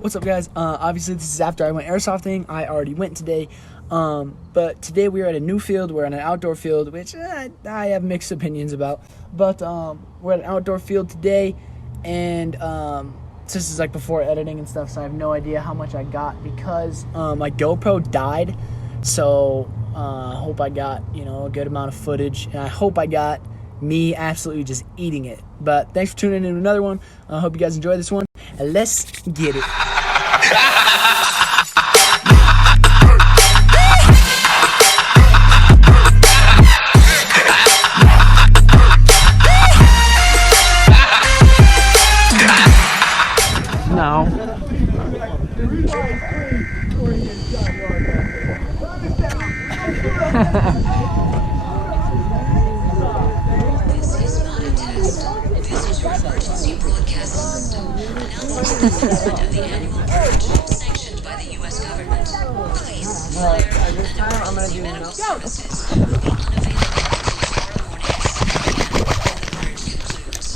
What's up, guys? Obviously, this is after I went airsofting. I already went today. But today we are at a new field. We're at an outdoor field, which I have mixed opinions about. But we're at an outdoor field today, and this is like before editing and stuff, so I have no idea how much I got because my GoPro died. So I hope I got, a good amount of footage, and I hope I got me absolutely just eating it. But thanks for tuning in to another one. I hope you guys enjoy this one, and let's get it. This is not a test. This is your emergency broadcast system. Announcing the commencement of the annual purge, sanctioned by the U.S. government. Police, fire, and emergency medical services will be unavailable until tomorrow morning at 7 a.m. when the purge concludes.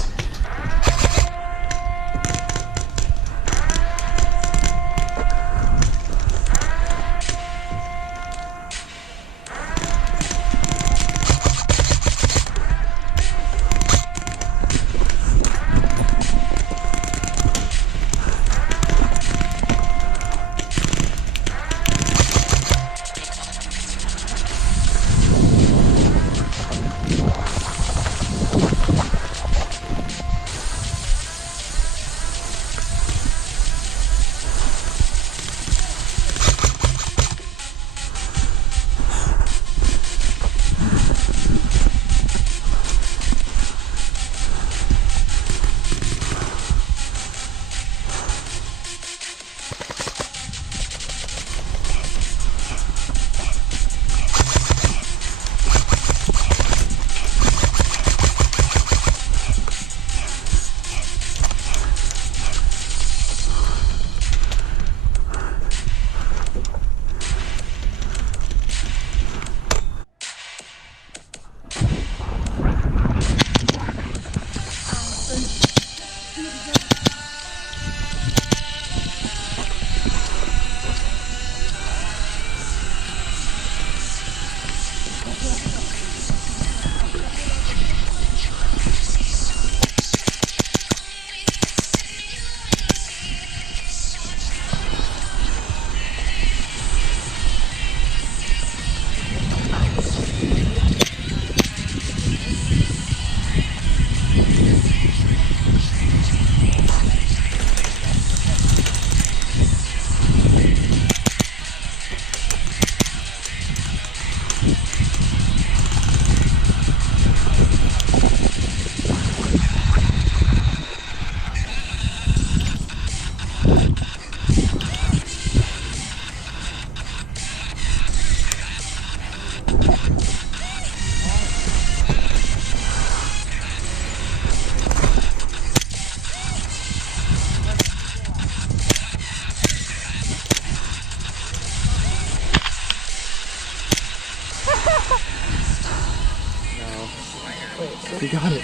You got it.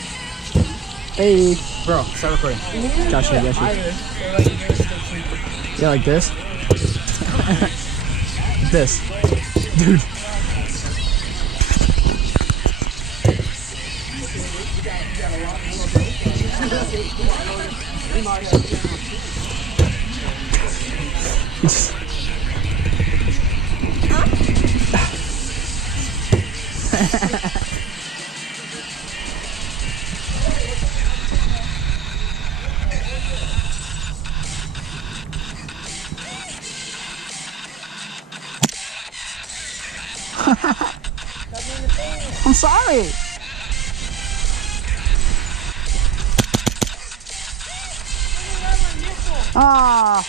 Hey, bro, start recording. Got you. Yeah, like this. This, dude. I'm sorry. Ah.